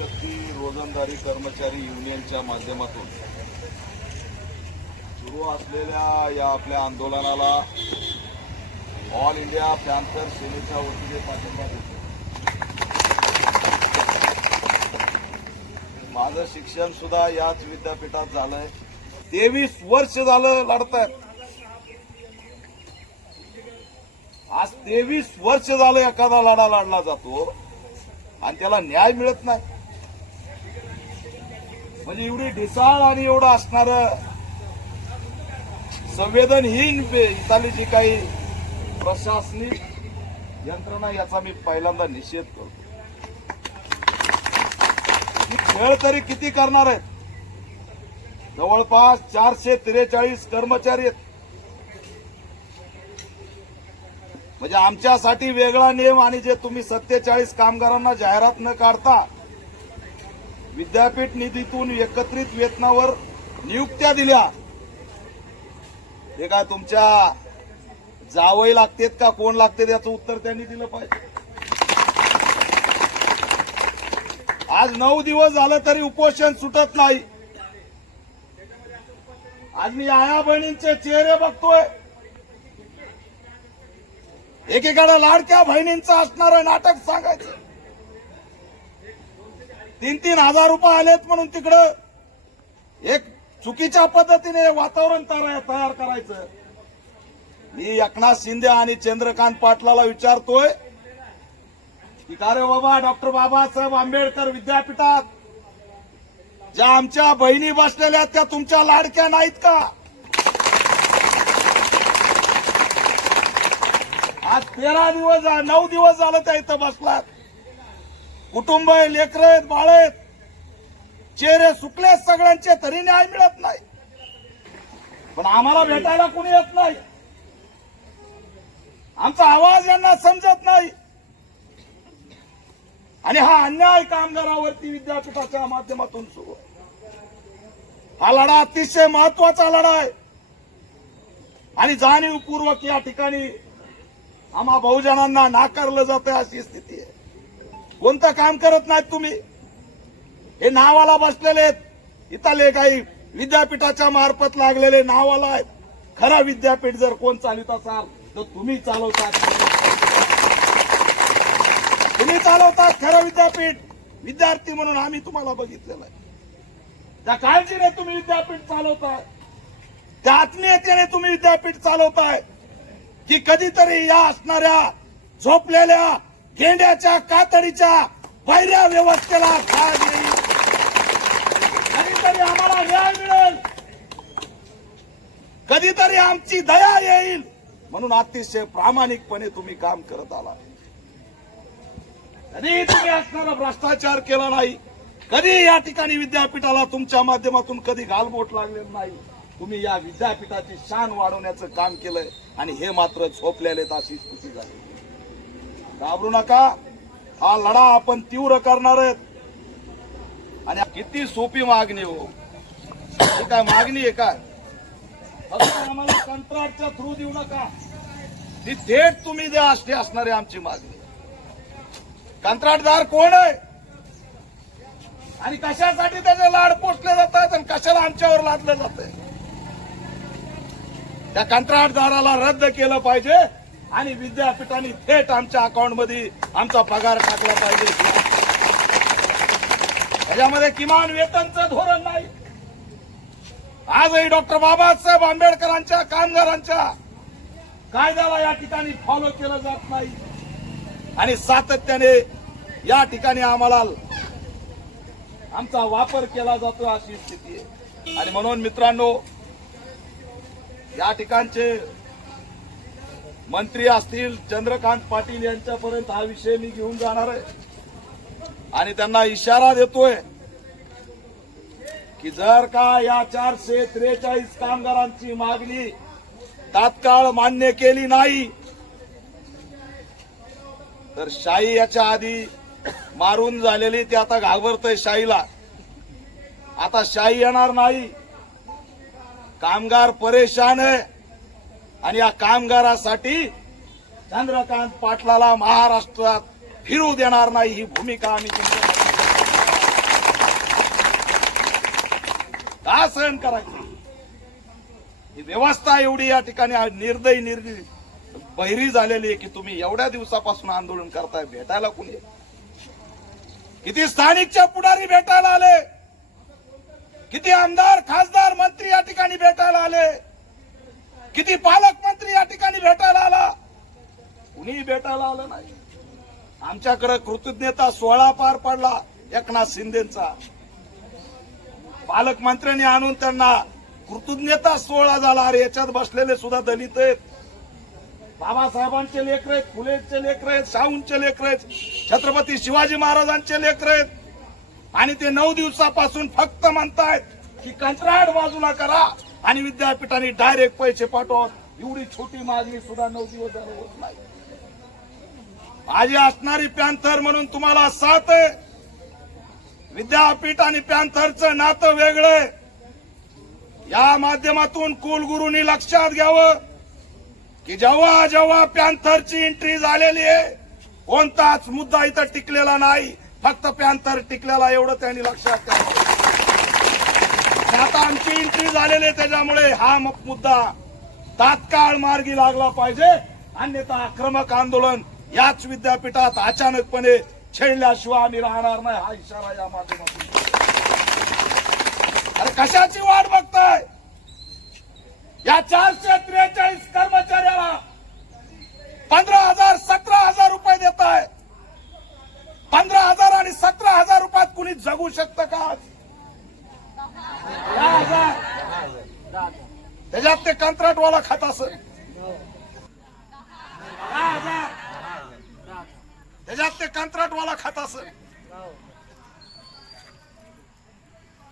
शक्ती रोजंदारी कर्मचारी युनियनच्या माध्यमातून सुरू असलेल्या या आपल्या आंदोलनाला ऑल इंडिया पॅन्थर सेनेच्या वतीने पाठिंबा देतो. माझं शिक्षण सुद्धा याच विद्यापीठात झालंय. तेवीस वर्ष झालं लढतात आज तेवीस वर्ष झालं एखादा लढा लढला जातो आणि त्याला न्याय मिळत नाही. म्हणजे एवढी ढिसाळ आणि एवढं असणार संवेदनहीन बे- इथली जी काही प्रशासनिक यंत्रणा याचा मी पहिल्यांदा निषेध करतो. खेळ तरी किती करणार आहेत? जवळपास चारशे त्रेचाळीस कर्मचारी आहेत. म्हणजे आमच्यासाठी वेगळा नियम आणि जे तुम्ही सत्तेचाळीस कामगारांना जाहिरात न काढता विद्यापीठ निधीतून एकत्रित वेतनावर नियुक्त्या दिल्या. हे काय तुमच्या जावई लागतेत का कोण लागते याचं उत्तर त्यांनी दिलं पाहिजे. आज नऊ दिवस झालं तरी उपोषण सुटत नाही. आज मी आया बहिणींचे चेहरे बघतोय. एकेकाला लाडक्या बहिणींचं असणारं नाटक सांगायचं. तीन तीन हजार रुपये आलेत म्हणून तिकडं. एक चुकीच्या पद्धतीने वातावरण तयार तयार करायचं. मी एकनाथ शिंदे आणि चंद्रकांत पाटलाला विचारतोय की का रे बाबा डॉक्टर बाबासाहेब आंबेडकर विद्यापीठात ज्या आमच्या बहिणी बसलेल्या त्या तुमच्या लाडक्या नाहीत का? आज तेरा दिवस नऊ दिवस झालं त्या इथं बसलात. कुटुंब आहे लेकर आहेत बाळ आहेत. चेहरे सुकले सगळ्यांचे तरी न्याय मिळत नाही. पण आम्हाला भेटायला कुणी येत नाही. आमचा आवाज यांना समजत नाही. आणि हा अन्याय कामगारावरती विद्यापीठाच्या माध्यमातून सुरू आहे. हा लढा अतिशय महत्त्वाचा लढा आहे. आणि जाणीवपूर्वक या ठिकाणी आम्हा बहुजनांना नाकारलं जातं अशी स्थिती आहे. कोणतं काम करत नाहीत तुम्ही? हे नावाला बसलेले आहेत. इथले काही विद्यापीठाच्या मार्फत लागलेले नावाला आहेत. खरं विद्यापीठ जर कोण चालवित असाल तर तुम्ही चालवतात. तुम्ही चालवतात खरं विद्यापीठ. विद्यार्थी म्हणून आम्ही तुम्हाला बघितलेलं आहे. त्या काळजीने तुम्ही विद्यापीठ चालवताय. त्या आत्मीयतेने तुम्ही विद्यापीठ चालवताय. की कधीतरी या असणाऱ्या झोपलेल्या गेंड्याच्या कातडीच्या पायऱ्या व्यवस्थेला खाग येईल कधीतरी आम्हाला न्याय मिळेल. कधीतरी आमची दया येईल. म्हणून अतिशय प्रामाणिकपणे तुम्ही काम करत आला. कधी तुम्ही असणारा भ्रष्टाचार केला नाही. कधी या ठिकाणी विद्यापीठाला तुमच्या माध्यमातून कधी घालबोट लागले नाही. तुम्ही या विद्यापीठाची शान वाढवण्याचं काम केलंय आणि हे मात्र झोपलेले अशी स्थिती झाली. घाबरू नका. हा लढा आपण तीव्र करणार आहेत. आणि किती सोपी मागणी हो. काय मागणी आहे काय? आम्हाला कंत्राटच्या थ्रू देऊ नका. ती थेट तुम्ही द्या अशी आहे आमची मागणी. कंत्राटदार कोण आहे? आणि कशासाठी त्याचे लाड पोचले जात आहेत आणि कशाला आमच्यावर लादलं जात आहे त्या कंत्राटदाराला रद्द केलं पाहिजे. आणि विद्यापीठाने थेट आमच्या अकाउंटमध्ये आमचा पगार टाकला पाहिजे. त्याच्यामध्ये किमान वेतनचं धोरण नाही. आजही डॉक्टर बाबासाहेब आंबेडकरांच्या कामगारांच्या कायद्याला या ठिकाणी फॉलो केलं जात नाही. आणि सातत्याने या ठिकाणी आम्हाला आमचा वापर केला जातो अशी स्थिती आहे. आणि म्हणून मित्रांनो या ठिकाणचे मंत्री असतील चंद्रकांत पाटील यांच्यापर्यंत हा विषय मी घेऊन जाणार आहे. आणि त्यांना इशारा देतोय की जर का या चारशे त्रेचाळीस कामगारांची मागणी तात्काळ मान्य केली नाही तर शाही याच्या आधी मारून झालेली ती आता घाबरतय शाहीला. आता शाही येणार नाही. कामगार परेशान आहे. आणि या कामगारासाठी चंद्रकांत पाटलाला महाराष्ट्रात फिरू देणार नाही ही भूमिका आम्ही का सहन करायचं? ही व्यवस्था एवढी या ठिकाणी निर्दयी निर्दयी बहिरी झालेली आहे की तुम्ही एवढ्या दिवसापासून आंदोलन करताय भेटायला कोणी किती स्थानिकच्या पुढारी भेटायला आले? किती आमदार खासदार मंत्री या ठिकाणी भेटायला आले? किती पालकमंत्री या ठिकाणी भेटायला आला? कुणीही भेटायला आलं नाही. आमच्याकडे कृतज्ञता सोहळा पार पडला एकनाथ शिंदेचा. पालकमंत्र्यांनी आणून त्यांना कृतज्ञता सोहळा झाला. अरे याच्यात बसलेले सुद्धा दलित आहेत. बाबासाहेबांचे लेकर आहेत फुलेचे लेकर आहेत शाहूंचे लेकर आहेत छत्रपती शिवाजी महाराजांचे लेकर आहेत. आणि ते नऊ दिवसापासून फक्त म्हणतायत की कंत्राट बाजूला करा. आणि विद्यापीठाने डायरेक्ट पैसे पाठवत एवढी छोटी मागणी सुद्धा नऊ दिवस झाले होत. नाही माझी असणारी पॅन्थर म्हणून तुम्हाला साथ आहे. विद्यापीठ आणि पॅन्थरचं नातं वेगळं आहे. या माध्यमातून कुलगुरूंनी लक्षात घ्यावं की जेव्हा जेव्हा पॅन्थरची एंट्री झालेली आहे कोणताच मुद्दा इथं टिकलेला नाही. फक्त पॅन्थर टिकलेला एवढं त्यांनी लक्षात घ्यावं. आता आमची एंट्री झालेली त्याच्यामुळे हा मुद्दा तात्काळ मार्गी लागला पाहिजे. अन्यथा आक्रमक आंदोलन याच विद्यापीठात अचानकपणे छेडल्याशिवाय आम्ही राहणार नाही हा इशारा या माध्यमातून. अरे कशाची वाट बघताय? या चारशे त्रेचाळीस कर्मचाऱ्याला पंधरा हजार सतरा हजार रुपये देत आहे पंधरा हजार आणि सतरा हजार रुपयात कुणी जगू शकतं का आज? दहा हजार त्याच्यात ते कंत्राटवाला खात असत त्याच्यात ते कंत्राटवाला खात असत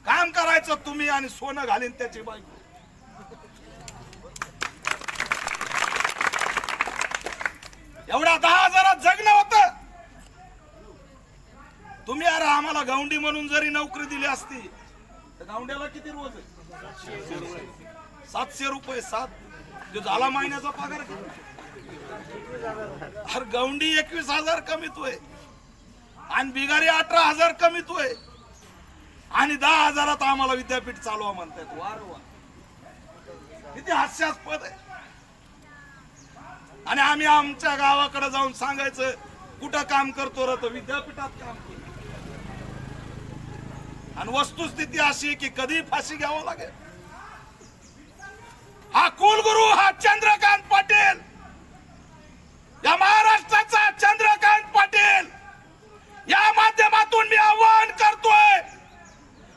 काम करायचं तुम्ही आणि सोनं घालीन त्याची बायको एवढ्या दहा हजारात जगणं होतं. तुम्ही अरे आम्हाला गावंडी म्हणून जरी नोकरी दिली असती तर गावंड्याला किती रोज आहे? सातशे रुपये सात. जो झाला महिन्याचा पगार. अरे गौंडी एकवीस हजार कमीतोय. आणि बिगारी अठरा हजार कमीतोय. आणि दहा हजारात आम्हाला विद्यापीठ चालवा म्हणतायत वार वा किती हास्यास्पद आहे. आणि आम्ही आमच्या गावाकडे जाऊन सांगायचं कुठं काम करतो रे तर विद्यापीठात काम करतो. आणि वस्तुस्थिती अशी की कधी फाशी घ्यावं लागेल? हा कुलगुरू हा चंद्रकांत पाटील. या महाराष्ट्राचा चंद्रकांत पाटील. या माध्यमातून मी आवाहन करतोय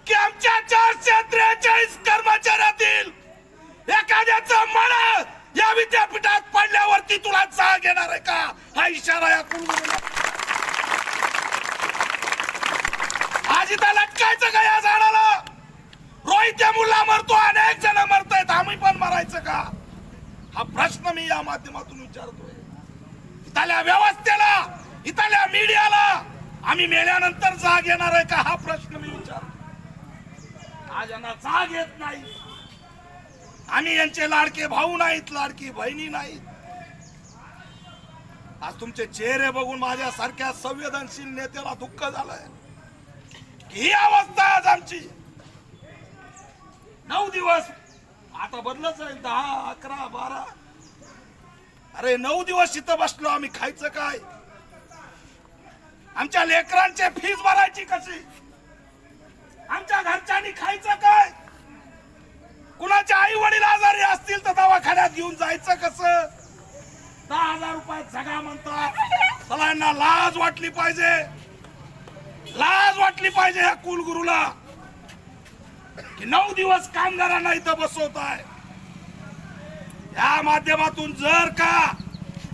की आमच्या चारशे त्रेचाळीस कर्मचाऱ्यातील एखाद्याचं मन या विद्यापीठात पडल्यावरती तुला जाग येणार आहे का? हा इशारा या कुलगुरूला. आज लटकायचं का या झाडा वैद्य मुला मरतो अनेक जण मरतायत. आम्ही पण मरायचं का? हा प्रश्न मी या माध्यमातून विचारतोय. इथल्या व्यवस्थेला इथल्या मीडियाला आम्ही मेल्यानंतर जाग येणार आहे का? हा प्रश्न मी विचारतो आज यांना जाग येत नाही. आम्ही यांचे लाडके भाऊ नाहीत लाडकी बहिणी नाहीत. आज तुमचे चेहरे बघून माझ्या सारख्या संवेदनशील नेत्याला दुःख झालंय. ही अवस्था आज आमची. नऊ दिवस. आता बदलत जाईल दहा अकरा बारा. अरे नऊ दिवस इथं बसलो आम्ही खायचं काय? आमच्या लेकरांचे फीज भरायची कशी? आमच्या घरच्यांनी खायचं काय? कुणाच्या आई वडील आजारी असतील तर दवाखान्यात घेऊन जायचं कसं? दहा हजार रुपयात जगा म्हणतात. सगळ्यांना लाज वाटली पाहिजे. लाज वाटली पाहिजे या कुलगुरूला. की नऊ दिवस कामगारांना इथं बसवत आहे या माध्यमातून जर का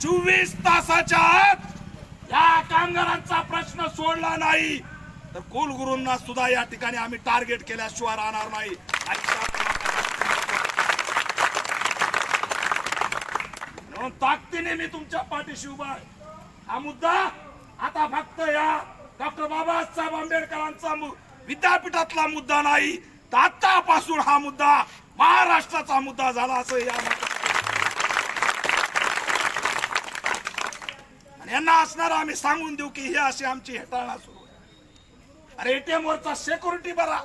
चोवीस तासाच्या आत या कामगारांचा प्रश्न सोडला नाही तर कुलगुरूंना सुद्धा या ठिकाणी आम्ही टार्गेट केल्याशिवाय राहणार नाही. म्हणून ताकदीने मी तुमच्या पाठीशी उभा आहे. हा मुद्दा आता फक्त या डॉक्टर बाबासाहेब आंबेडकरांचा विद्यापीठातला मुद्दा नाही आतापासून हा मुद्दा महाराष्ट्राचा मुद्दा झाला असं या आणि यांना असणार आम्ही सांगून देऊ की ही अशी आमची हेटाळणा सुरू आहे. अरे एटीएम वरचा सेक्युरिटी बरा.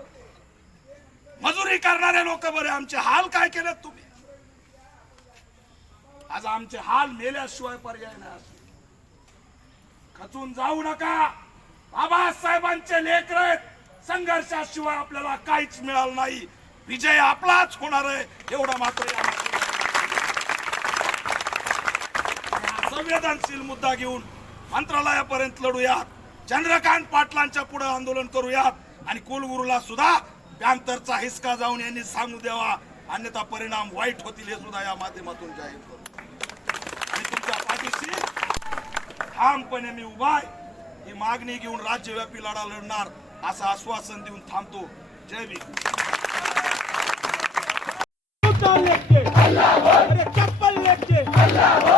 मजुरी करणारे लोक बरे. आमचे हाल काय केले तुम्ही? आज आमचे हाल मेल्याशिवाय पर्याय नाही खचून जाऊ नका. बाबासाहेबांचे लेकर आहेत. संघर्षाशिवाय आपल्याला काहीच मिळालं नाही. विजय आपलाच होणार आहे एवढं मात्र या संवेदनशील मुद्दा घेऊन मंत्रालयापर्यंत लढूयात. चंद्रकांत पाटलांच्या पुढे आंदोलन करूयात. आणि कुलगुरूला सुद्धा पॅन्थरचा हिसका जाऊन यांनी सांगू द्यावा. अन्यथा परिणाम वाईट होतील हे सुद्धा या माध्यमातून जाहीर करू. आणि तुमच्या पाठीशी ठामपणे मी उभा आहे. ही मागणी घेऊन राज्यव्यापी लढा लढणार असं आश्वासन देऊन थांबतो. जय भीम. चप्पल लेके चप्पल